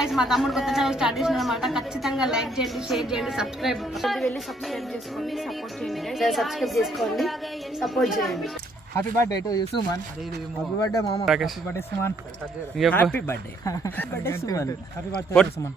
Guys మా తమ్ముడు కొత్త ఛానల్ స్టార్ట్ చేసినమాట. ఖచ్చితంగా లైక్ చేయండి, షేర్ చేయండి, సబ్స్క్రైబ్ వెళ్ళి సబ్స్క్రైబ్ చేసుకోండి, సపోర్ట్ చేయండి, సబ్స్క్రైబ్ చేసుకోండి, సపోర్ట్ చేయండి. Happy birthday to you Suman. Happy birthday మామ. Happy birthday Suman. Happy birthday. Happy birthday Suman. Happy birthday Suman.